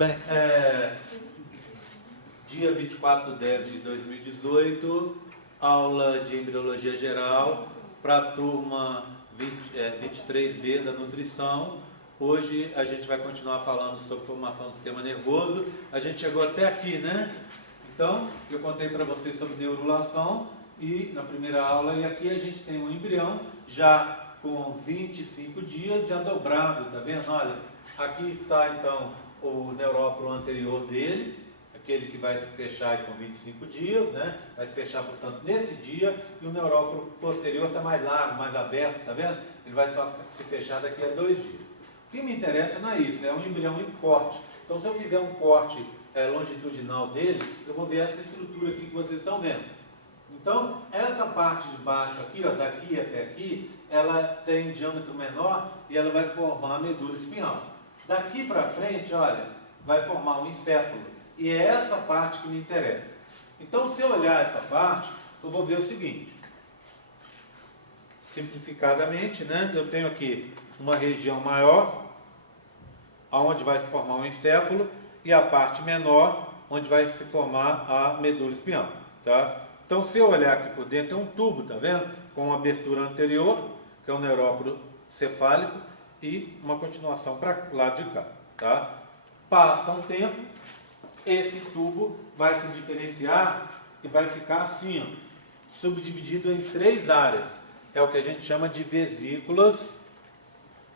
Bem, dia 24/10/2018, aula de Embriologia Geral para a turma 23B da Nutrição. Hoje a gente vai continuar falando sobre formação do sistema nervoso. A gente chegou até aqui, né? Então, eu contei para vocês sobre neurulação e na primeira aula, e aqui a gente tem um embrião já com 25 dias, já dobrado, tá vendo? Olha, aqui está então o neurópolo anterior dele, aquele que vai se fechar com 25 dias, né? Vai se fechar, portanto, nesse dia, e o neurópolo posterior está mais largo, mais aberto, tá vendo? Ele vai só se fechar daqui a 2 dias. O que me interessa não é isso, é um embrião em corte. Então, se eu fizer um corte longitudinal dele, eu vou ver essa estrutura aqui que vocês estão vendo. Então, essa parte de baixo aqui, ó, daqui até aqui, ela tem um diâmetro menor e ela vai formar a medula espinhal. Daqui para frente, olha, vai formar um encéfalo. E é essa parte que me interessa. Então, se eu olhar essa parte, eu vou ver o seguinte. Simplificadamente, né? Eu tenho aqui uma região maior, onde vai se formar um encéfalo, e a parte menor, onde vai se formar a medula espinhal, tá? Então, se eu olhar aqui por dentro, é um tubo, tá vendo? Com uma abertura anterior, que é o neurópolo cefálico, e uma continuação para o lado de cá, tá? Passa um tempo, esse tubo vai se diferenciar e vai ficar assim, ó, subdividido em 3 áreas. É o que a gente chama de vesículas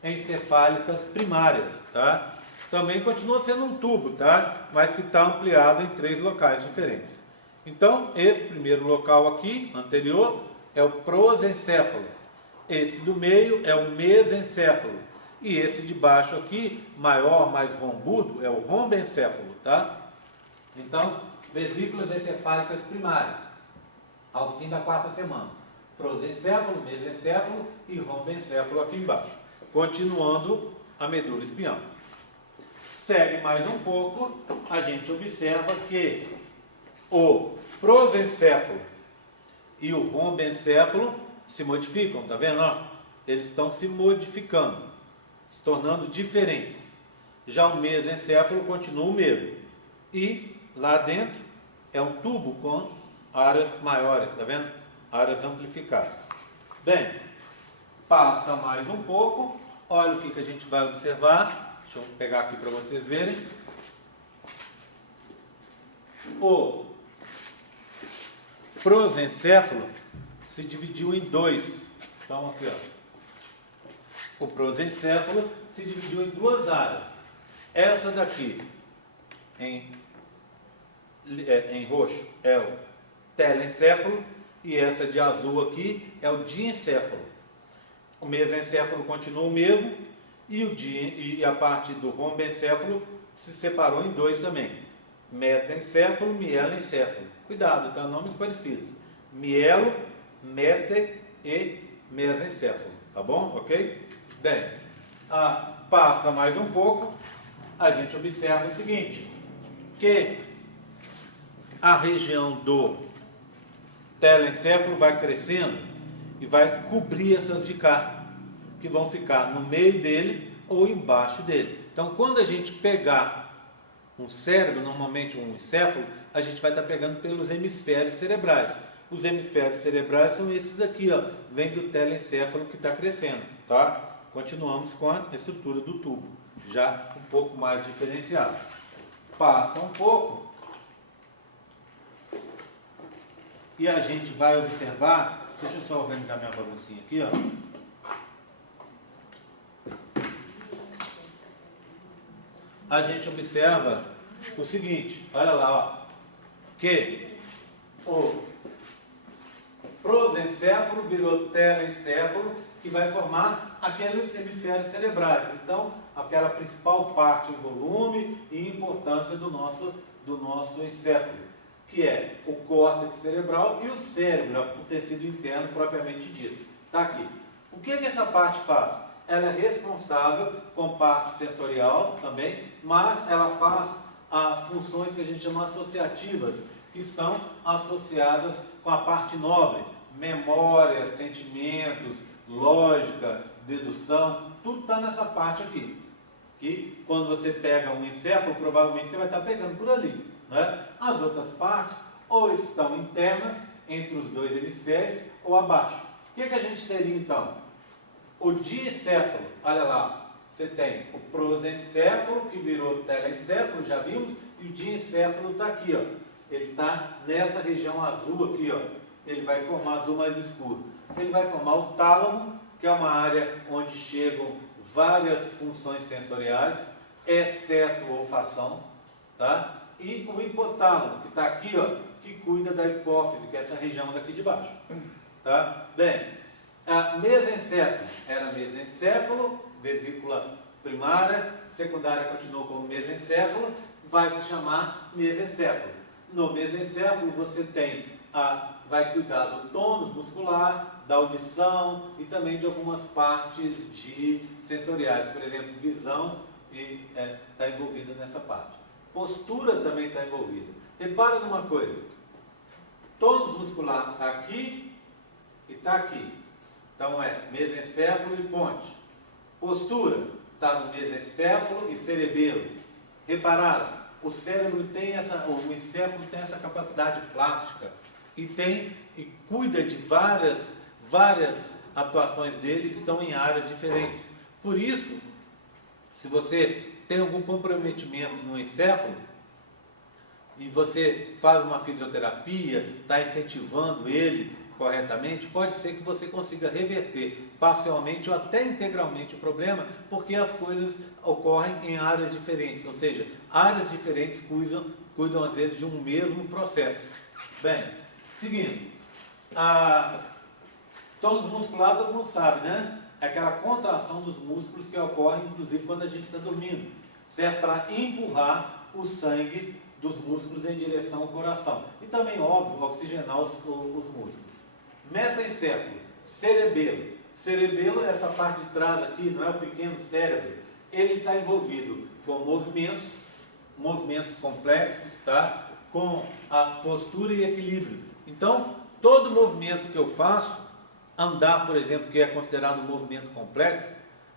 encefálicas primárias, tá? Também continua sendo um tubo, tá? Mas que está ampliado em 3 locais diferentes. Então, esse primeiro local aqui, anterior, é o prosencéfalo. Esse do meio é o mesencéfalo. E esse de baixo aqui, maior, mais rombudo, é o rombencéfalo, tá? Então, vesículas encefálicas primárias, ao fim da 4ª semana. Prosencéfalo, mesencéfalo e rombencéfalo aqui embaixo. Continuando a medula espinhal. Segue mais um pouco, a gente observa que o prosencéfalo e o rombencéfalo se modificam, tá vendo? Ó, eles estão se modificando, se tornando diferentes. Já o mesencéfalo continua o mesmo. E lá dentro é um tubo com áreas maiores, tá vendo? Áreas amplificadas. Bem, passa mais um pouco, olha o que a gente vai observar. Deixa eu pegar aqui para vocês verem. O prosencéfalo se dividiu em 2. Então, aqui, ó. O prosencéfalo se dividiu em 2 áreas. Essa daqui, em roxo, é o telencéfalo, e essa de azul aqui é o diencéfalo. O mesencéfalo continua o mesmo, e a parte do rombencéfalo se separou em 2 também. Metencéfalo, mielencéfalo. Cuidado, tá? Nomes parecidos. Mielo, mete e mesencéfalo. Tá bom? Ok? Bem, passa mais um pouco, a gente observa o seguinte, que a região do telencéfalo vai crescendo e vai cobrir essas de cá, que vão ficar no meio dele ou embaixo dele. Então, quando a gente pegar um cérebro, normalmente um encéfalo, a gente vai estar pegando pelos hemisférios cerebrais. Os hemisférios cerebrais são esses aqui, ó, vem do telencéfalo que está crescendo, tá? Continuamos com a estrutura do tubo, já um pouco mais diferenciada. Passa um pouco e a gente vai observar, deixa eu só organizar minha baguncinha aqui, ó. A gente observa o seguinte, olha lá, ó, que o prosencéfalo virou telencéfalo e vai formar aqueles hemisférios cerebrais. Então, aquela principal parte em volume e importância do nosso encéfalo, que é o córtex cerebral e o cérebro, o tecido interno propriamente dito. Está aqui. O que essa parte faz? Ela é responsável com parte sensorial também, mas ela faz as funções que a gente chama associativas, que são associadas com a parte nobre, memória, sentimentos, lógica, dedução, tudo está nessa parte aqui. que quando você pega um encéfalo, provavelmente você vai estar pegando por ali, né? As outras partes ou estão internas, entre os dois hemisférios, ou abaixo. O que a gente teria então? O diencéfalo, olha lá, você tem o prosencéfalo, que virou telencéfalo, já vimos, e o diencéfalo está aqui, ó. Ele está nessa região azul aqui, ó. Ele vai formar azul mais escuro. Ele vai formar o tálamo, que é uma área onde chegam várias funções sensoriais, exceto olfação, tá? E o hipotálamo, que está aqui, ó, que cuida da hipófise, que é essa região daqui de baixo, tá? Bem, a mesencéfalo era mesencéfalo, vesícula primária, secundária continuou como mesencéfalo, vai se chamar mesencéfalo. No mesencéfalo você tem vai cuidar do tônus muscular, da audição e também de algumas partes sensoriais, por exemplo, visão, e está envolvida nessa parte. Postura também está envolvida. Repara numa coisa, tônus muscular está aqui e está aqui. Então é mesencéfalo e ponte. Postura está no mesencéfalo e cerebelo. Repararam? O cérebro tem o encéfalo tem essa capacidade plástica e cuida de várias atuações dele, estão em áreas diferentes. Por isso, se você tem algum comprometimento no encéfalo e você faz uma fisioterapia, está incentivando ele corretamente, pode ser que você consiga reverter parcialmente ou até integralmente o problema, porque as coisas ocorrem em áreas diferentes, ou seja, áreas diferentes cuidam às vezes de um mesmo processo. Bem, seguindo, tônus muscular todo mundo sabe, né? É aquela contração dos músculos que ocorre inclusive quando a gente está dormindo, serve para empurrar o sangue dos músculos em direção ao coração e também, óbvio, oxigenar os músculos. Metaencéfalo, cerebelo. Cerebelo é essa parte de trás aqui, não é o pequeno cérebro. Ele está envolvido com movimentos complexos, tá? Com a postura e equilíbrio. Então, todo movimento que eu faço, andar, por exemplo, que é considerado um movimento complexo,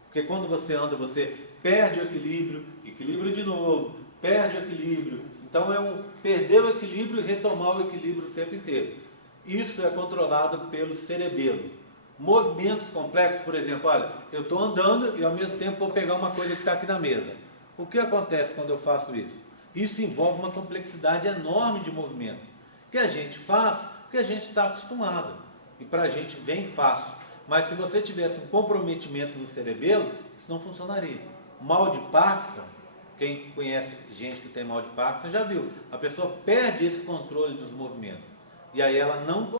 porque quando você anda, você perde o equilíbrio de novo, perde o equilíbrio. Então, é perder o equilíbrio e retomar o equilíbrio o tempo inteiro. Isso é controlado pelo cerebelo. Movimentos complexos, por exemplo, olha, eu estou andando e ao mesmo tempo vou pegar uma coisa que está aqui na mesa. O que acontece quando eu faço isso? Isso envolve uma complexidade enorme de movimentos, que a gente faz porque a gente está acostumado, e para a gente vem fácil. Mas se você tivesse um comprometimento no cerebelo, isso não funcionaria. Mal de Parkinson, quem conhece gente que tem mal de Parkinson já viu, a pessoa perde esse controle dos movimentos. E aí ela não